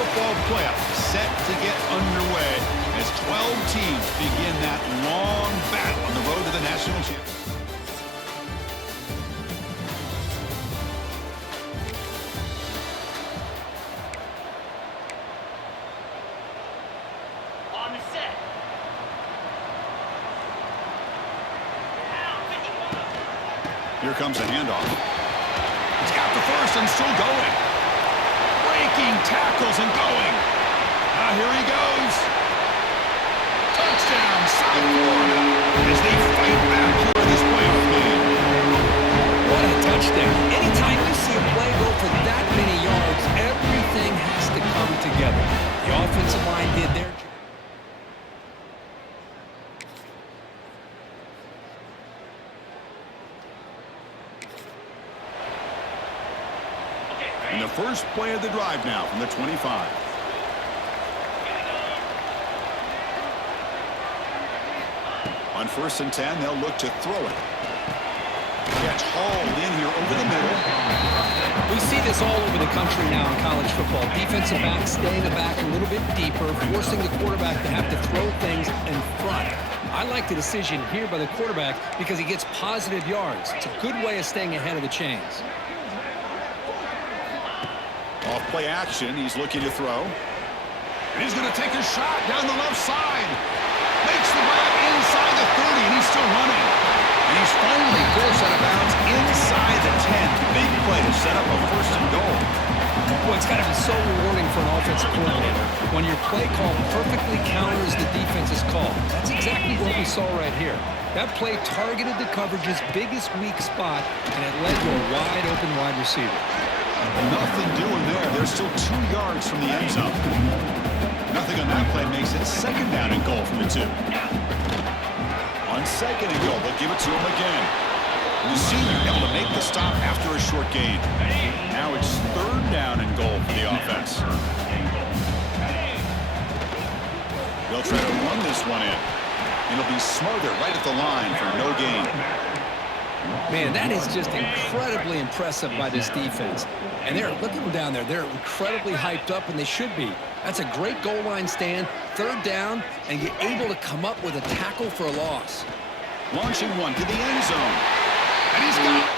football playoffs set to get underway as 12 teams begin that long battle on the road to the national championship. On the set. Here comes a handoff. He's got the first and still going. Breaking tackles and going. Now here he goes. Touchdown, South Florida, as they fight back here in this playoff game. What a touchdown. Anytime you see a play go for that many yards, everything has to come together. The offensive line did their job. And the first play of the drive now from the 25. On 1st and 10, they'll look to throw it. Gets hauled in here over the middle. We see this all over the country now in college football. Defensive backs stay in the back a little bit deeper, forcing the quarterback to have to throw things in front. I like the decision here by the quarterback because he gets positive yards. It's a good way of staying ahead of the chains. Off play action, he's looking to throw. And he's going to take a shot down the left side. Makes the grab inside the 30, and he's still running. And he's finally forced out of bounds inside the 10. Big play to set up a 1st and goal. Boy, it's got to be so rewarding for an offensive coordinator when your play call perfectly counters the defense's call. That's exactly what we saw right here. That play targeted the coverage's biggest weak spot, and it led to a wide-open wide receiver. Nothing doing there. They're still 2 yards from the end zone. Nothing on that play makes it 2nd down and goal from the 2. On 2nd and goal, they'll give it to him again. The senior able to make the stop after a short gain. Now it's 3rd down and goal for the offense. They'll try to run this one in. It'll be Smothered right at the line for no gain. Man, that is just incredibly impressive by this defense. And look at them down there. They're incredibly hyped up, and they should be. That's a great goal line stand, 3rd down, and you're able to come up with a tackle for a loss. Launching one to the end zone. And he's got it.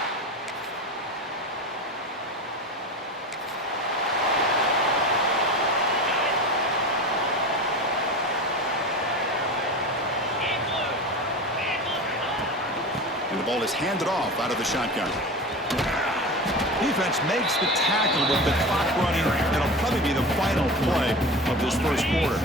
And the ball is handed off out of the shotgun. Defense makes the tackle with the clock running. It'll probably be the final play of this 1st quarter.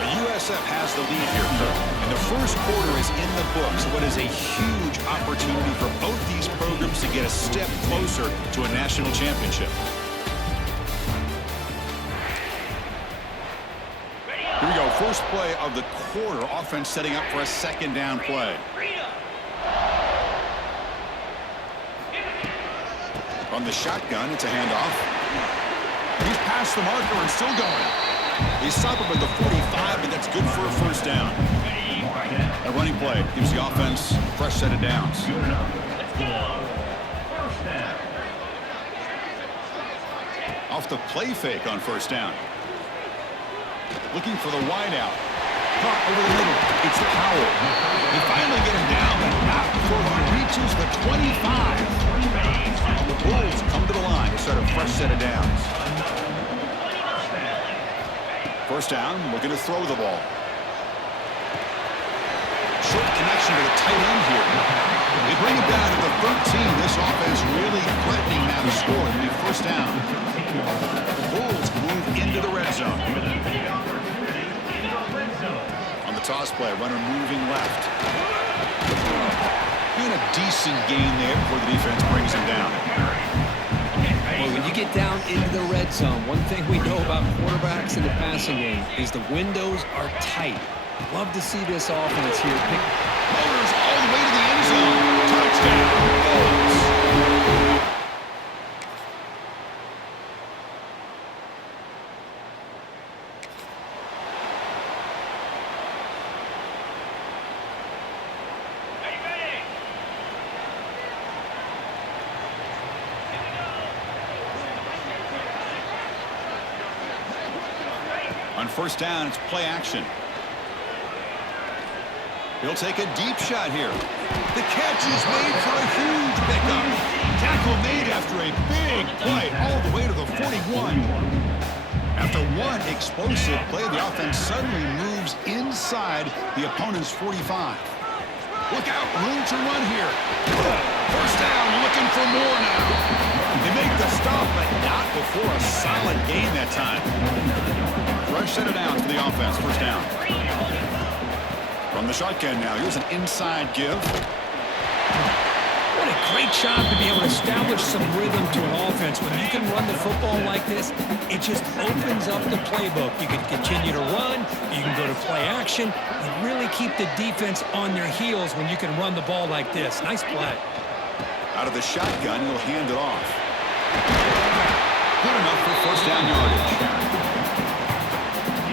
The USF has the lead here, Kirk. And the 1st quarter is in the books. What is a huge opportunity for both these programs to get a step closer to a national championship. Here we go, first play of the quarter. Offense setting up for a 2nd down play. From the shotgun, it's a handoff. He's past the marker and still going. He's stopped up at the 45, but that's good for a 1st down. A running play gives the offense a fresh set of downs. Off the play fake on 1st down. Looking for the wideout. Caught over the middle. It's Powell. They finally get him down, but not before he reaches the 25. The Bulls come to the line to start a fresh set of downs. 1st down, looking to throw the ball. Short connection to the tight end here. They bring it down to the 13. This offense really threatening now to score. It'll be 1st down. The Bulls move into the red zone. On the toss play, runner moving left. Doing a decent gain there before the defense brings him down. Well, when you get down into the red zone, one thing we know about quarterbacks in the passing game is the windows are tight. Love to see this offense here. Motors all the way to the end zone. Touchdown, Bulls. first down, it's play action. He'll take a deep shot here. The catch is made for a huge pickup. Tackle made after a big play all the way to the 41. After one explosive play, the offense suddenly moves inside the opponent's 45. Look out, room to run here. First down, looking for more now. They make the stop, but not before a solid gain that time. Fresh set of downs for the offense, first down. From the shotgun now, here's an inside give. What a great job to be able to establish some rhythm to an offense. When you can run the football like this, it just opens up the playbook. You can continue to run, you can go to play action, and really keep the defense on their heels when you can run the ball like this. Nice play. Out of the shotgun, he'll hand it off. Good enough for first down yardage.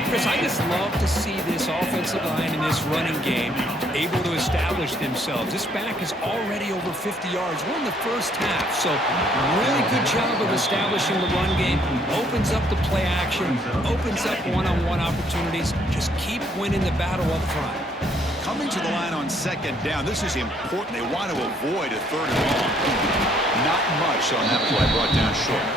Chris, I just love to see this offensive line in this running game able to establish themselves. This back is already over 50 yards. We're in the first half, so really good job of establishing the run game. Opens up the play action, opens up one-on-one opportunities. Just keep winning the battle up front. Coming to the line on second down, this is important. They want to avoid a third and long. Not much on that play, brought down short.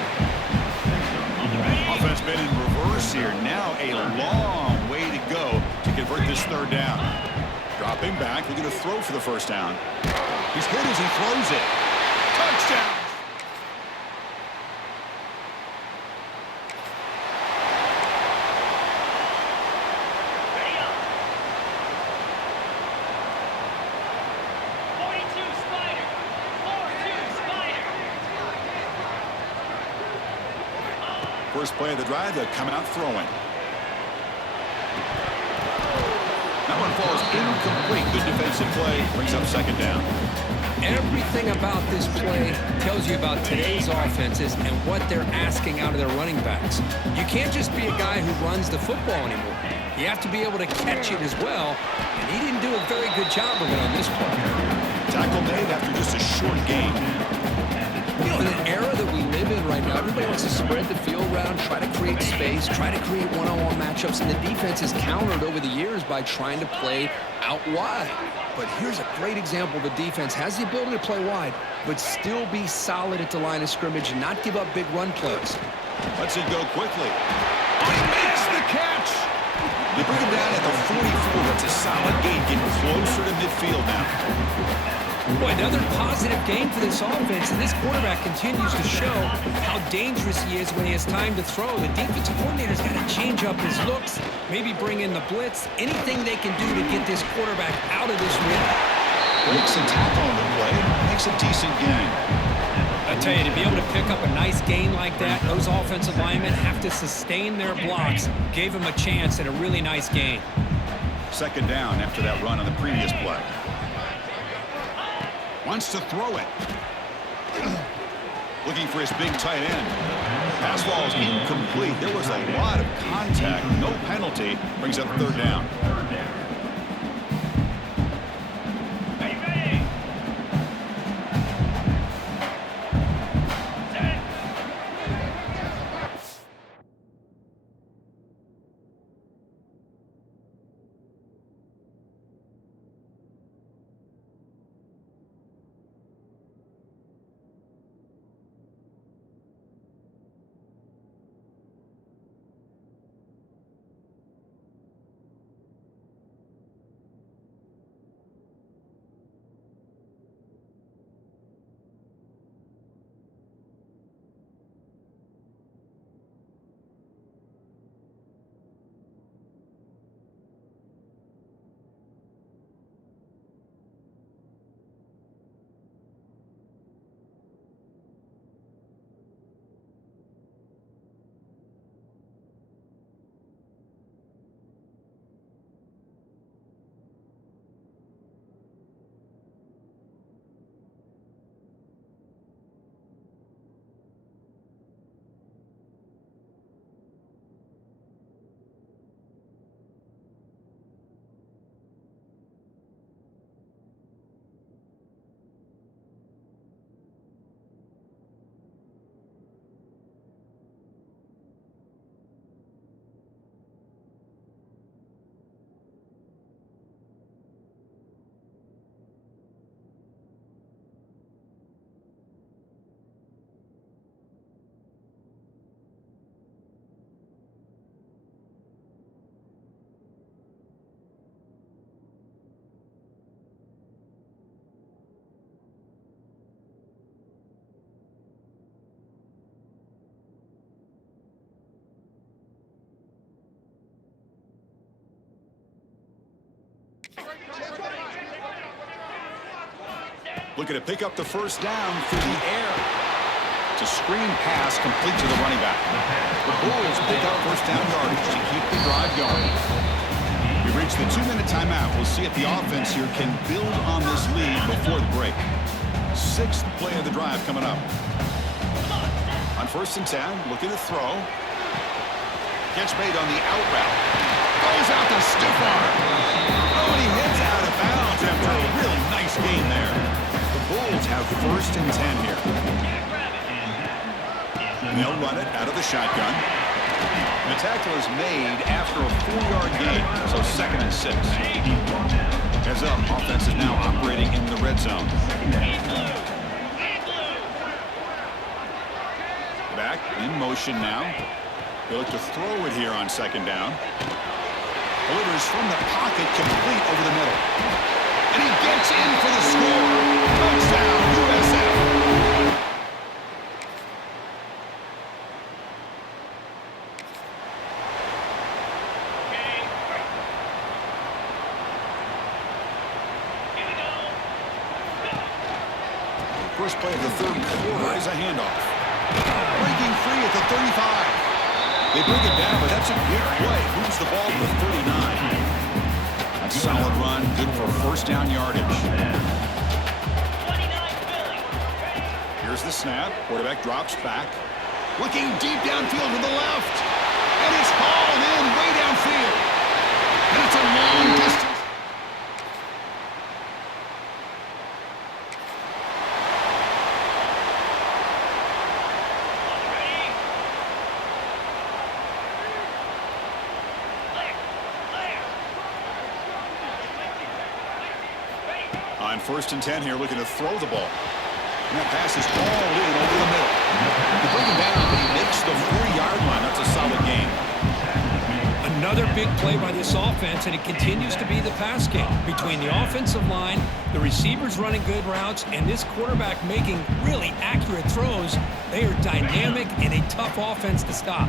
Offense been in reverse here. Now a long way to go to convert this third down. Dropping back, looking to throw for the first down. He's hit as he throws it. Touchdown! First play of the drive, they'll come out throwing. That one falls incomplete. Good defensive play brings up second down. Everything about this play tells you about today's offenses and what they're asking out of their running backs. You can't just be a guy who runs the football anymore. You have to be able to catch it as well, and he didn't do a very good job of it on this play. Tackle made after just a short gain. You know, in an era that we live in right now, everybody wants to spread the field around, try to create space, try to create one-on-one matchups, and the defense is countered over the years by trying to play out wide. But here's a great example. The defense has the ability to play wide, but still be solid at the line of scrimmage and not give up big run plays. Lets it go quickly. Oh, he makes the catch! They bring him down at the 44. That's a solid gain, getting closer to midfield now. Boy, another positive game for this offense, and this quarterback continues to show how dangerous he is when he has time to throw. The defensive coordinator's got to change up his looks, maybe bring in the blitz, anything they can do to get this quarterback out of this rhythm. Breaks a tackle on the play, makes a decent gain. I tell you, to be able to pick up a nice gain like that, those offensive linemen have to sustain their blocks. Gave him a chance at a really nice gain. Second down after that run on the previous play. Wants to throw it. Looking for his big tight end. Pass ball is incomplete. There was a lot of contact. No penalty. Brings up third down. Looking to pick up the first down through the air. It's a screen pass complete to the running back. The Bulls pick up first down yardage to keep the drive going. We've reached the 2-minute timeout. We'll see if the offense here can build on this lead before the break. 6th play of the drive coming up. On 1st and 10, looking to throw. Gets made on the out route. Goes out the stiff arm. Oh, and he hits out of bounds after a really nice gain there. The Bulls have 1st and 10 here. And they'll run it out of the shotgun. The tackle is made after a 4-yard gain, so 2nd and 6. Heads up, offense is now operating in the red zone. Back in motion now. They look to throw it here on 2nd down. Delivers from the pocket, complete over the middle. And he gets in for the score. Touchdown, USF. First play of the 3rd quarter is a handoff. Breaking free at the 35. They bring it down, but that's a good play. Moves the ball to the 39. A solid run, good for first down yardage. Here's the snap. Quarterback drops back. Looking deep downfield to the left. And it's hauled in way downfield. And it's a long distance. On 1st and 10 here, looking to throw the ball. And that pass is hauled in over the middle. They bring him down, but he makes the 4-yard line. That's a solid gain. Another big play by this offense, and it continues to be the pass game. Between the offensive line, the receivers running good routes, and this quarterback making really accurate throws, they are dynamic and a tough offense to stop.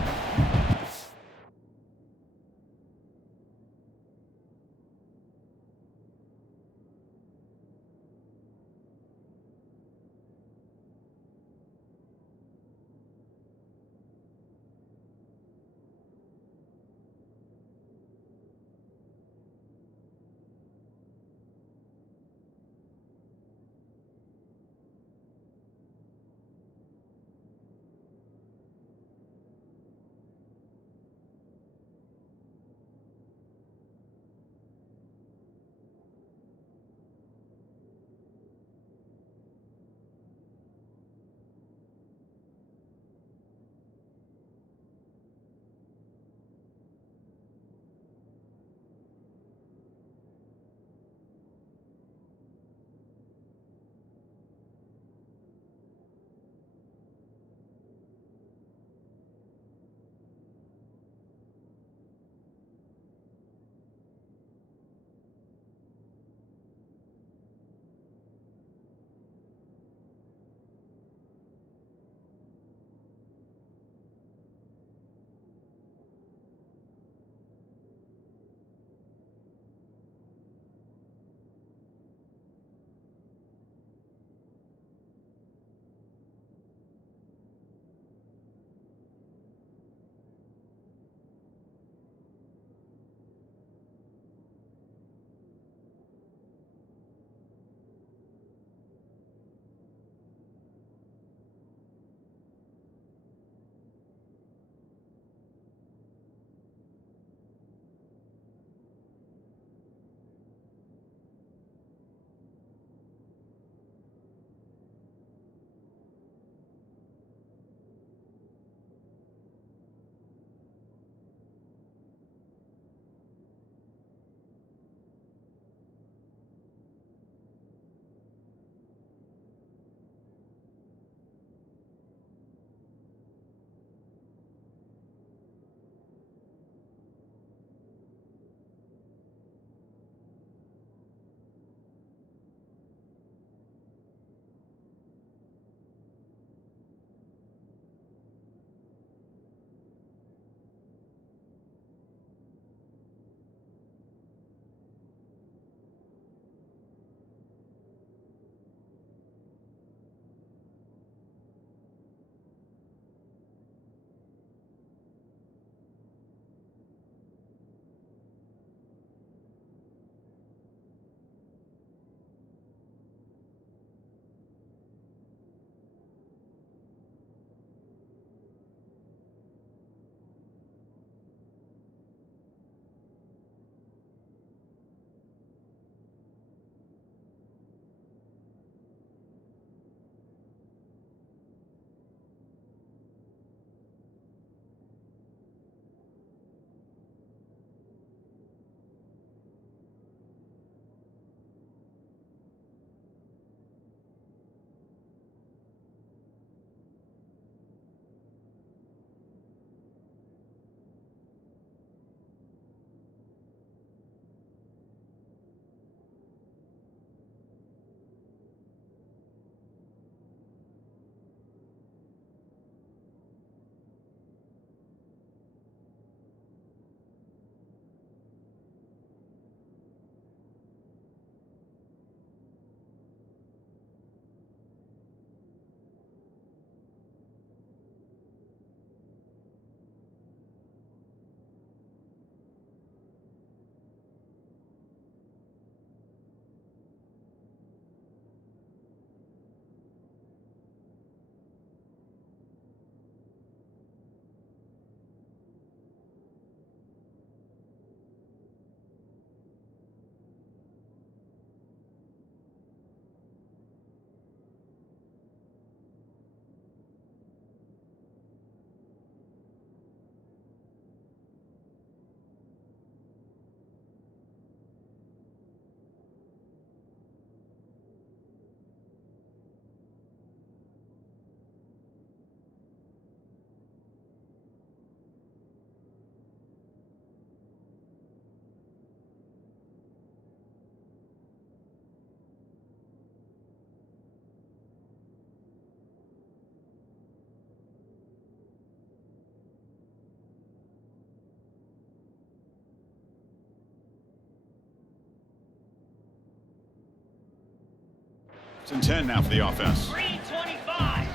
It's and 10 now for the offense. 3:25.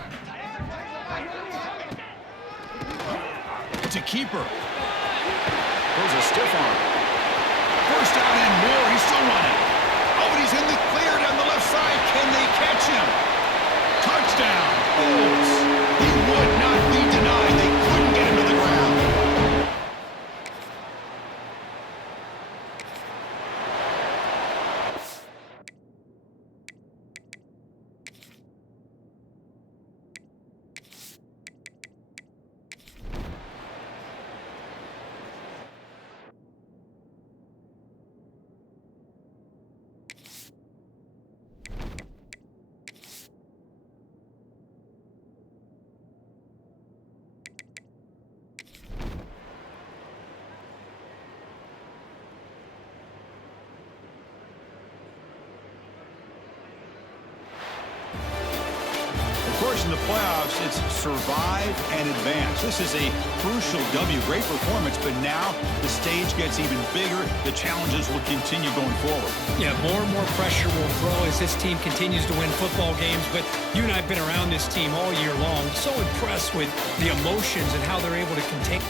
It's a keeper. Throws a stiff arm. First down and more. He's still running. Oh, and he's in the clear down the left side. Can they catch him? Touchdown. Bulls. He would not be denied. They couldn't get him to the ground. Of course, in the playoffs, it's survive and advance. This is a crucial W. Great performance, but now the stage gets even bigger. The challenges will continue going forward. Yeah, more and more pressure will grow as this team continues to win football games, but you and I have been around this team all year long. So impressed with the emotions and how they're able to contain.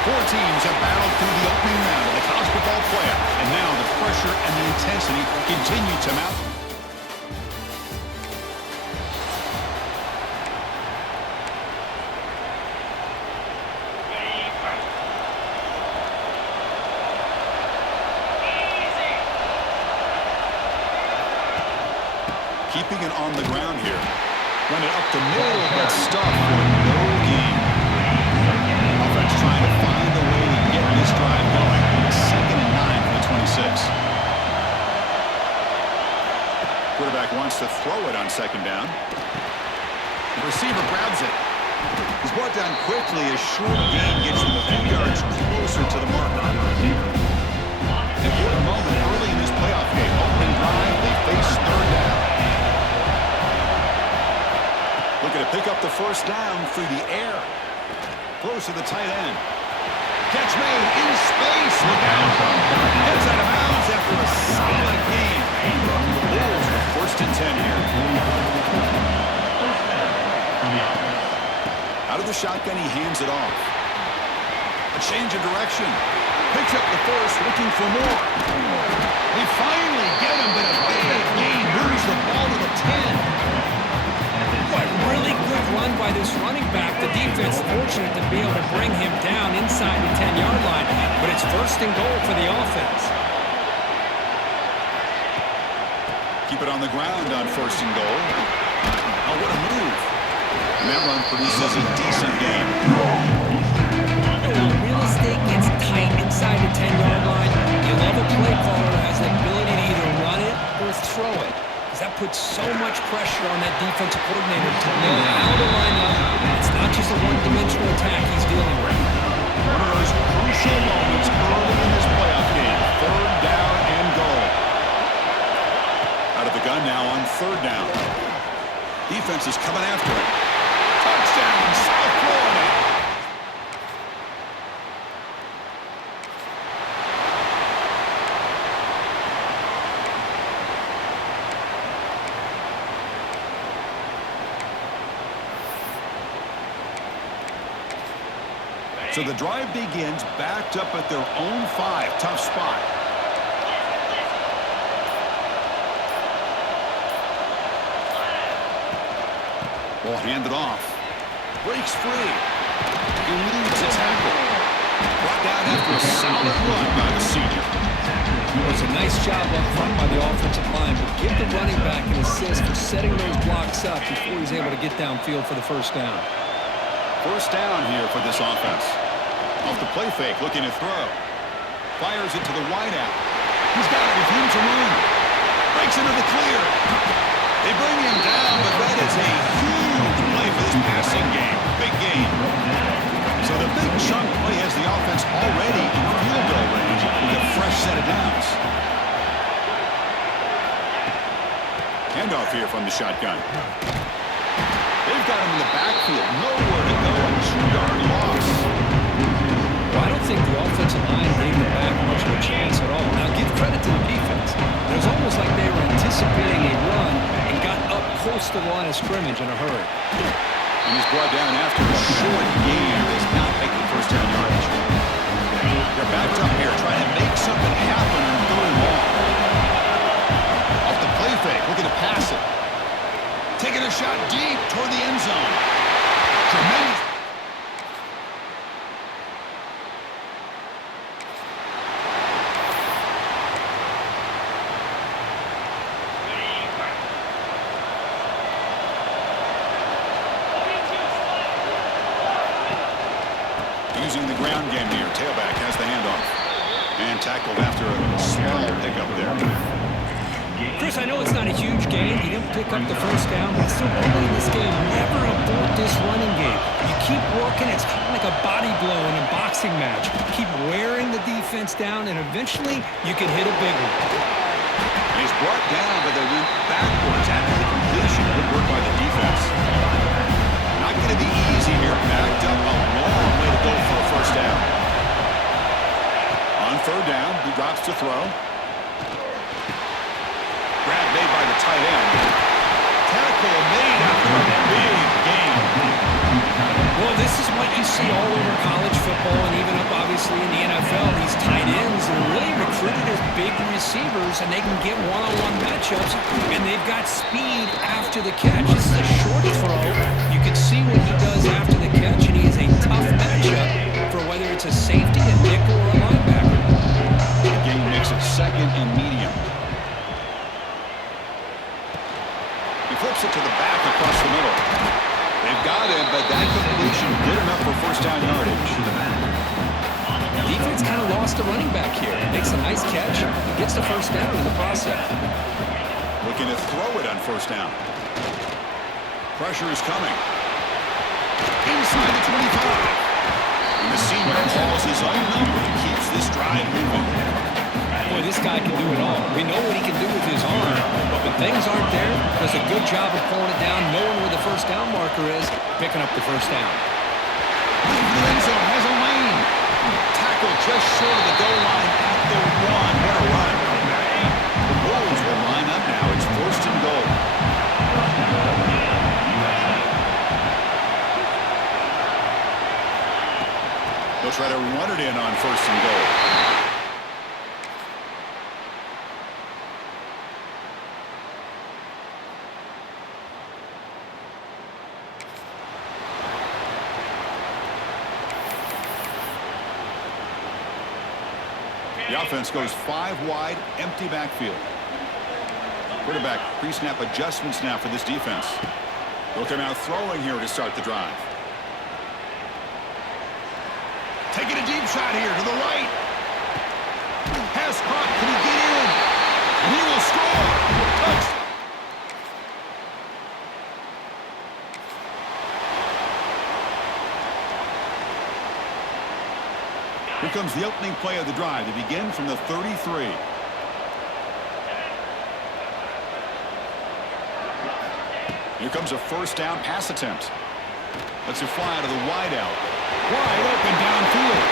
Four teams have battled through the opening round of the college football playoff, and now the pressure and the intensity continue to mount. Keeping it on the ground here. Run it up the middle, but stuffed for no gain. Offense trying to find a way to get this drive going. 2nd and 9 for the 26. Quarterback wants to throw it on 2nd down. The receiver grabs it. He's brought down quickly. A short gain gets him a few yards closer to the mark. Important moment early in this playoff game. Opening drive, they face 3rd down. Looking to pick up the 1st down through the air. Close to the tight end. Catch made in space. Look out. Heads out of bounds after a solid gain. The Bulls are 1st and 10 here. Out of the shotgun, he hands it off. A change of direction. Picks up the 1st, looking for more. They finally get him, but a big gain moves the ball to the 10. What really good run by this running back. The defense fortunate to be able to bring him down inside the 10-yard line, but it's 1st and goal for the offense. Keep it on the ground on 1st and goal. Oh, what a move. And that run produces a decent gain. When real estate gets tight inside the 10-yard line, you love a play caller who has the ability to either run it or throw it. Because that puts so much pressure on that defensive coordinator to know how to line up. It's not just a one-dimensional attack he's dealing with. One of those crucial moments early in this playoff game. 3rd down and goal. Out of the gun now on 3rd down. Defense is coming after it. Touchdown, South Florida. So the drive begins backed up at their own 5. Tough spot. Ball handed off. Breaks free. Eludes a tackle. Brought down after a solid run by the senior. It was a nice job up front by the offensive line, but give the running back an assist for setting those blocks up before he's able to get downfield for the 1st down. 1st down here for this offense. Off the play fake, looking to throw. Fires it to the wideout. He's got it with room to run. Breaks into the clear. They bring him down, but that is a huge play for this passing game. Big game. So the big chunk play has the offense already in field goal range with a fresh set of downs. Handoff here from the shotgun. They've got him in the backfield. Nowhere to go. A 2-yard loss. Well, I don't think the offensive line gave them back much of a chance at all. Now, give credit to the defense. It was almost like they were anticipating a run and got up close to the line of scrimmage in a hurry. And he's brought down after a short gain. Does not make the 1st down yardage. They're backed up here trying to make something happen on 3rd and long. Off the play fake, looking to pass it. Taking a shot deep toward the end zone. Tremendous. Using the ground game here. Tailback has the handoff. And tackled after a small pickup there. Chris, I know it's not a huge game. He didn't pick up the 1st down, but still early in this game, never abort this running game. You keep working. It's kind of like a body blow in a boxing match. Keep wearing the defense down, and eventually you can hit a big one. He's brought down, but they went backwards after the completion. Good work by the defense. Not going to be easy here. Backed up a long way to go for a 1st down. On 3rd down, he drops to throw. Grab made by the tight end. Tackle made after a big gain. Well, this is what you see all over college football and even up, obviously, in the NFL. These tight ends are really recruited as big receivers, and they can get one-on-one matchups, and they've got speed after the catch. This is a short throw. You can see what he does after the catch, and he is a tough matchup for whether it's a safety, a nickel, or a linebacker. The game makes it 2nd and medium. He flips it to the back across the middle. They've got him, but that completion did enough for 1st down yardage. The defense kind of lost a running back here. Makes a nice catch. Gets the 1st down in the process. Looking to throw it on 1st down. Pressure is coming. Inside the 25. And the senior calls his own number and keeps this drive moving. Boy, this guy can do it all. We know what he can do with his arm, but when things aren't there, does a good job of pulling it down, knowing where the 1st down marker is, picking up the 1st down. The end zone has a lane. Tackle just short of the goal line at the 1. What a run. The Bulls will line up now. It's 1st and goal. They'll try to run it in on 1st and goal. The offense goes 5 wide, empty backfield. Quarterback pre-snap adjustments now for this defense. They'll come out throwing here to start the drive. Taking a deep shot here to the right. Pass caught. Can he get in? And he will score. Touchdown. Here comes the opening play of the drive to begin from the 33. Here comes a first down pass attempt. Lets it fly to the wideout. Wide open downfield.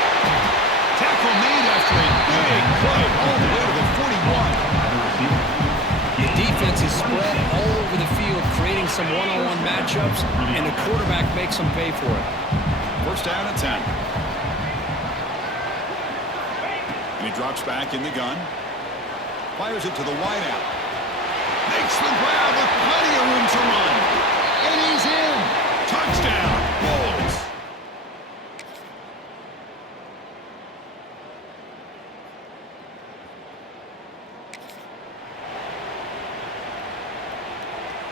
Tackle made after a big play all the way to the 41. The defense is spread all over the field, creating some one-on-one matchups, and the quarterback makes them pay for it. First down and 10. And he drops back in the gun. Fires it to the wideout. Makes the grab with plenty of room to run. And he's in. Touchdown, Bulls.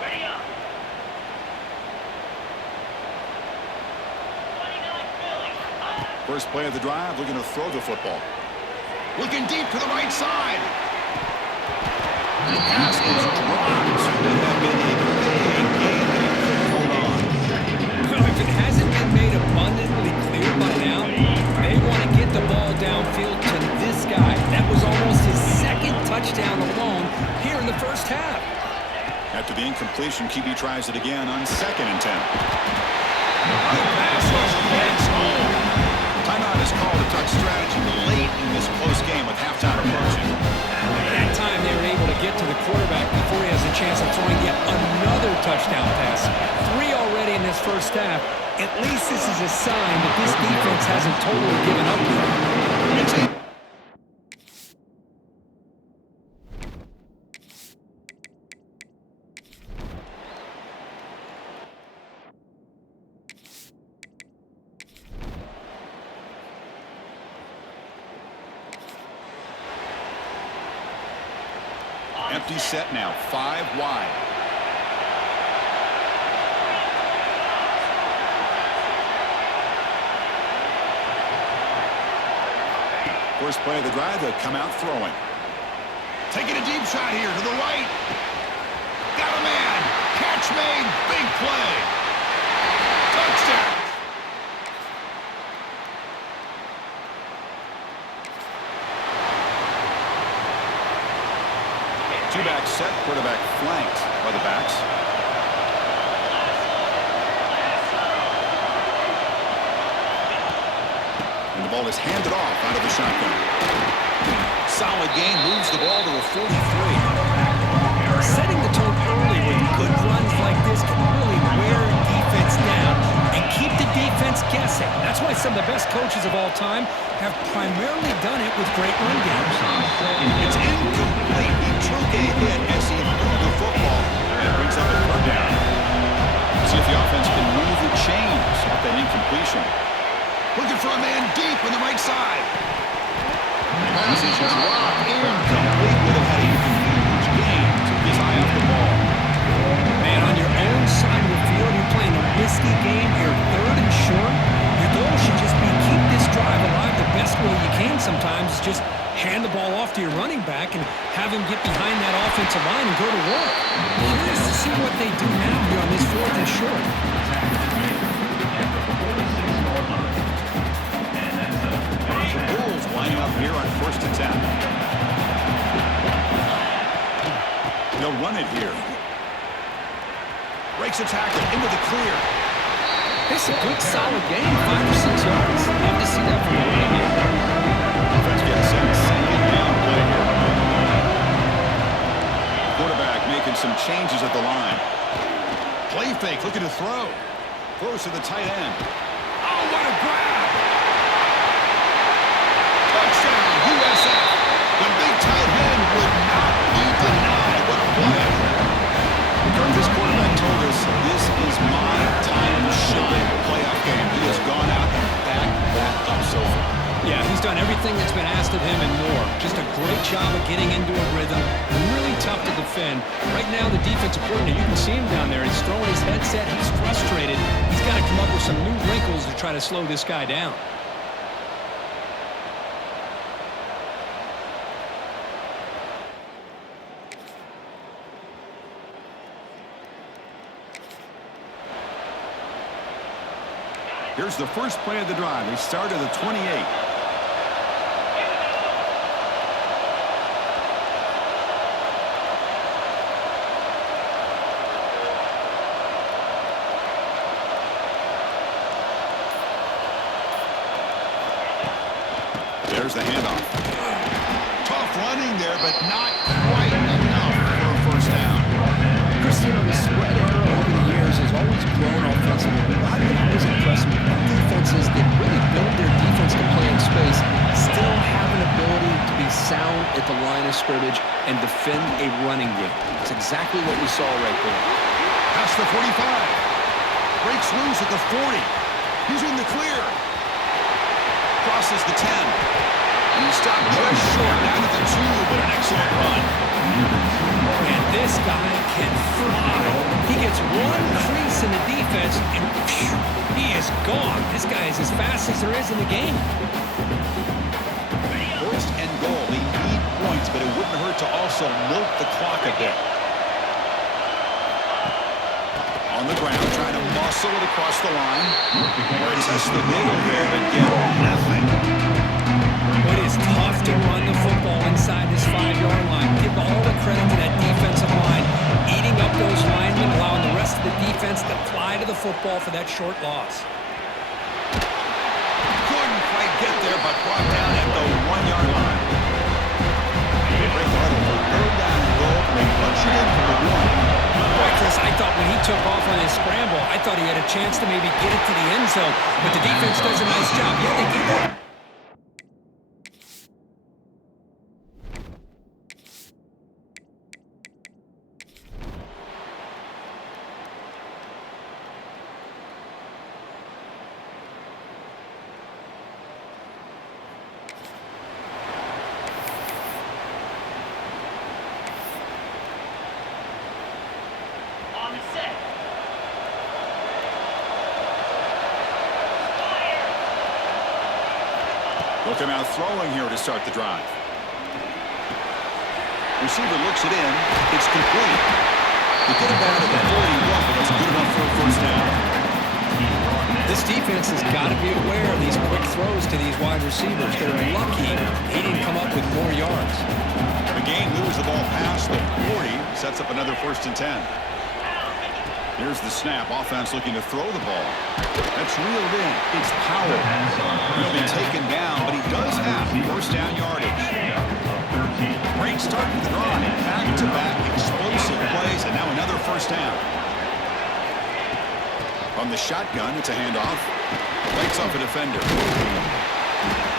Ready up. 29 Phillies. First play of the drive, looking to throw the football. Looking deep to the right side. The pass is dropped. Would have been a big game that he couldn't hold on. Well, if it hasn't been made abundantly clear by now, they want to get the ball downfield to this guy. That was almost his second touchdown alone here in the first half. After the incompletion, QB tries it again on 2nd and 10. The pass rush gets home. Timeout is called to talk strategy late in this close game with halftime approaching. That time they were able to get to the quarterback before he has a chance of throwing yet another touchdown pass. 3 already in this first half. At least this is a sign that this defense hasn't totally given up yet. Empty set now, 5 wide. First play of the drive, they'll come out throwing. Taking a deep shot here to the right. Got a man. Catch made. Big play. Touchdown. Two-back set, quarterback flanked by the backs. And the ball is handed off out of the shotgun. Solid gain, moves the ball to the 43. Setting the tone early with good runs like this can really wear defense down and keep the defense guessing. That's why some of the best coaches of all time have primarily done it with great run games. It's incomplete. He took a hit as he threw the football, and it brings up a third down. See if the offense can move the chains off that incompletion. Looking for a man deep on the right side. Pass is dropped. Incomplete. Would have had a huge gain. Took his eye off the ball. Man, on your own side of the field, you're playing a risky game. You're 3rd and short. Your goal should just be keep this drive alive the best way you can sometimes. Is just hand the ball off to your running back and have him get behind that offensive line and go to work. Curious to see what they do now here on this 4th and short. The Bulls lining up here on 1st and 10. They'll run it here. Breaks a tackle into the clear. It's a good, solid game, 5 or 6 yards. Love to see that from the running game. Defense gets set. 2nd down play here. Quarterback making some changes at the line. Play fake, looking to throw. Throws to the tight end. Oh, what a grab! Touchdown, USF. The big tight end would not be denied. What a play. This quarterback told us this is my time to shine playoff game. He has gone out and backed that up so far. Yeah, he's done everything that's been asked of him and more. work. Just a great job of getting into a rhythm. Really tough to defend. Right now, the defensive coordinator, you can see him down there. He's throwing his headset. He's frustrated. He's got to come up with some new wrinkles to try to slow this guy down. Here's the first play of the drive. They start at the 28. There's the handoff. Tough running there, but not quite enough for a first down. Christian, the spread error over the years has always grown offensively, but I've been always impressed with defenses that really build their defense to play in space, still have an ability to be sound at the line of scrimmage and defend a running game. That's exactly what we saw right there. Past the 45. Breaks loose at the 40. He's in the clear. Crosses the 10. And he stopped just short down at the 2, but an excellent run. And this guy can fly. He gets one crease in the defense, and phew, he is gone. This guy is as fast as there is in the game. First and goal. They need points, but it wouldn't hurt to also milk the clock a bit. On the ground, trying to muscle it across the line. Where it tests the middle here and get nothing. It is tough to run the football inside this 5-yard line. Give all the credit to that defensive line, eating up those linemen, allowing the rest of the defense to fly to the football for that short loss. Couldn't quite get there, but brought down at the 1-yard line. They break the huddle for third down and goal. They punch it in for the 1. Boy, Chris, I thought when he took off on his scramble, I thought he had a chance to maybe get it to the end zone, but the defense does a nice job. Yeah, they keep it. On the set. Looking out throwing here to start the drive. Receiver looks it in. It's complete. They get him down to the 41, but that's good enough for a first down. This defense has got to be aware of these quick throws to these wide receivers. They're lucky he didn't come up with more yards. The game moves the ball past the 40, sets up another 1st and 10. Here's the snap. Offense looking to throw the ball. That's reeled in. It's Powell. He'll be taken down, but he does have first down yardage. Great start to the drive. Back-to-back explosive plays, and now another first down. From the shotgun, it's a handoff. Breaks off a defender.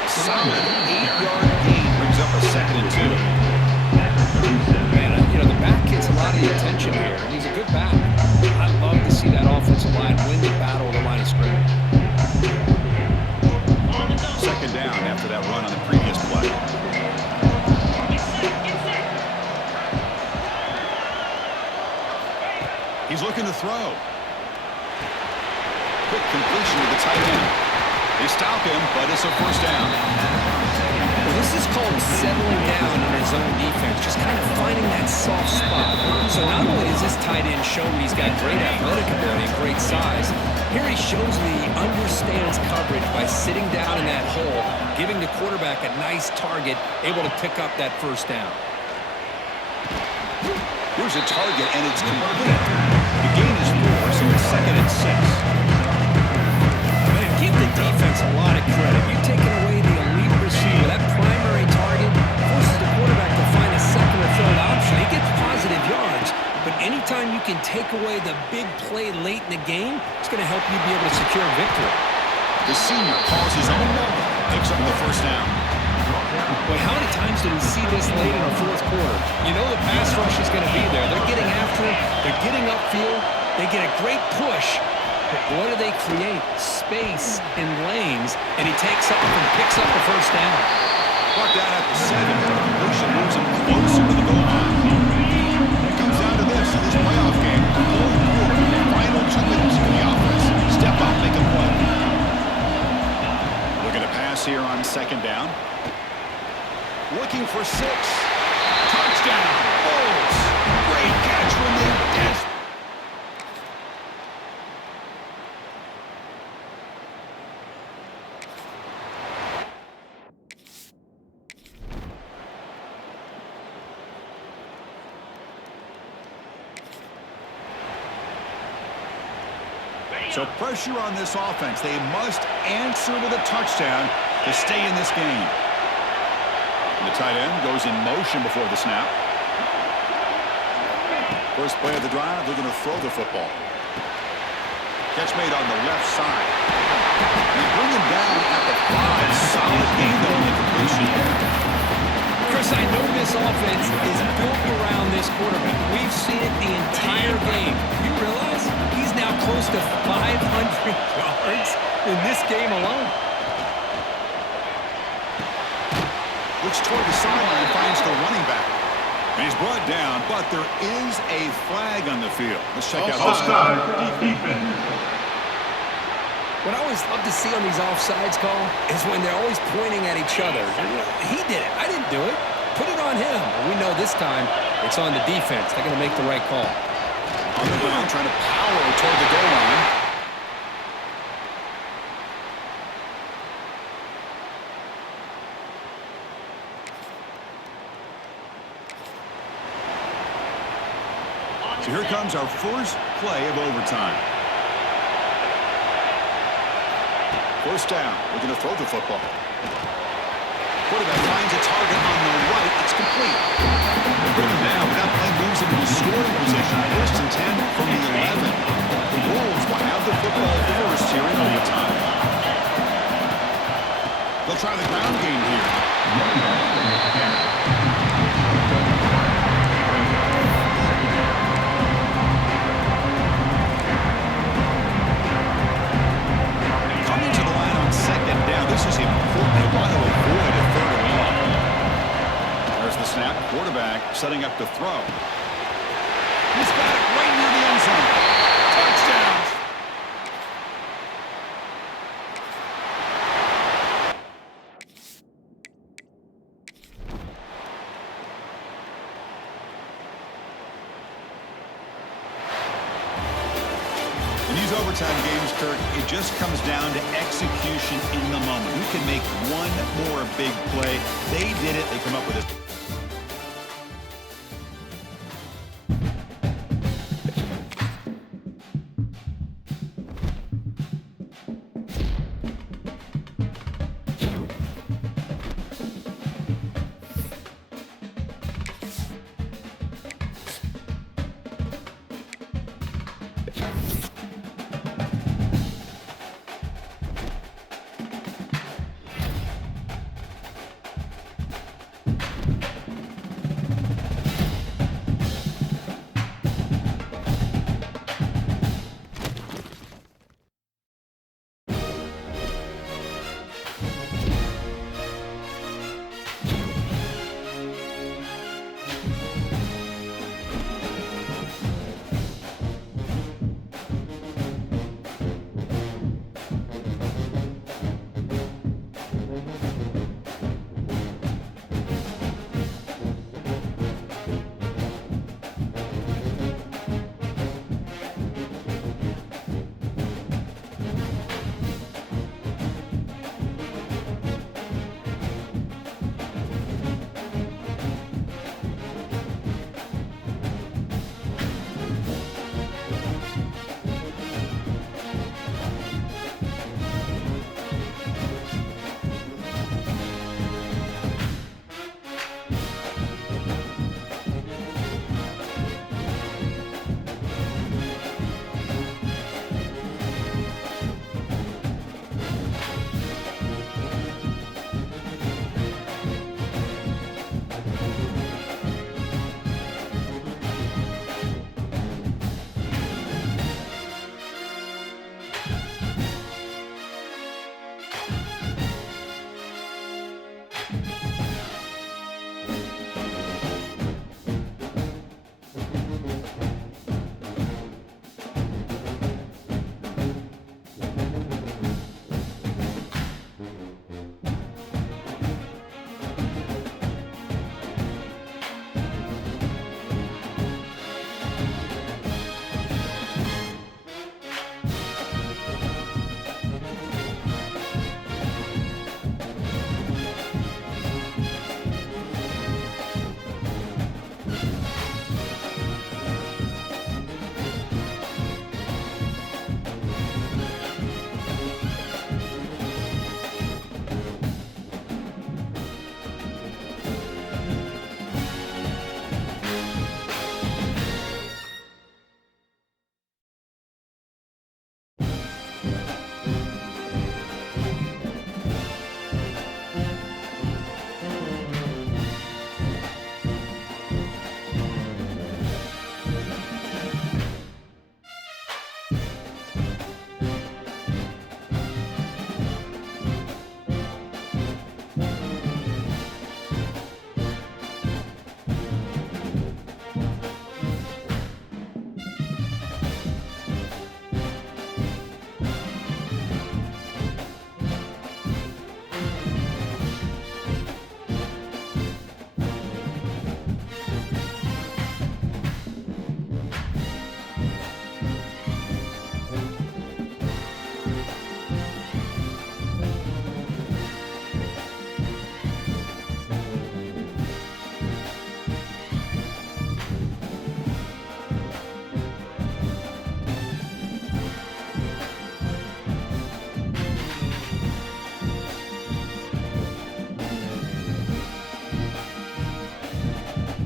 Solid 8-yard gain. Brings up a 2nd and 2. Man, you know, the back gets a lot of the attention here, and he's a good back. I love to see that offensive line win the battle of the line of scrimmage. 2nd down after that run on the previous play. He's looking to throw. Quick completion to the tight end. They stop him, but it's a first down. Well, this is called settling down in his own defense, just kind of finding that soft spot. So not only does this tight end show he's got great athletic ability and great size, here he shows that he understands coverage by sitting down in that hole, giving the quarterback a nice target, able to pick up that first down. Here's a target, and it's complete. The gain is 4, so it's 2nd and 6. Man, give the defense a lot of credit. You're taking away the elite receiver. That primary target forces the quarterback to find a second or third option. He gets positive yards, but anytime you can take away the big play late in the game, it's going to help you be able to secure a victory. The senior calls his own number, picks up the first down. Boy, how many times did we see this late in the 4th quarter? You know the pass rush is going to be there. They're getting after it. They're getting upfield. They get a great push. But what do they create? Space and lanes. And he takes off and picks up the first down. Brought down at the 7. Completion moves him closer to the goal line. It comes down to this in this playoff game. Fourth quarter, final 2 minutes for the offense. Step up, make a play. Looking to pass here on second down. Looking for 6. Touchdown. Bulls. Great catch when they dash. So pressure on this offense. They must answer with a touchdown to stay in this game. And the tight end goes in motion before the snap. First play of the drive, they're going to throw the football. Catch made on the left side. They bring him down at the 5. Solid gain though in the completion. Chris, I know this offense is built around this quarterback. We've seen it the entire game. You realize he's now close to 500 yards in this game alone. Looks toward the sideline and finds the running back. And he's brought down, but there is a flag on the field. Let's check out this one. What I always love to see on these offsides call is when they're always pointing at each other. He did it. I didn't do it. Put it on him. We know this time it's on the defense. They're going to make the right call. On the ground, trying to power toward the goal line. So here comes our first play of overtime. First down. We're going to throw the football. Quarterback finds a target on the right. It's complete. They bring him down, but that play moves him into scoring position. First and 10 from the 11. The Wolves will have the football first here in overtime. They'll try the ground game here. Coming to the line on second down. This is important. They want to avoid a third and long. There's the snap. Quarterback setting up to throw. He's got it right near the end zone. Touchdown. In these overtime games, Kirk, it just comes down to execution in the moment. Who can make one more big play? They did it. They come up with it.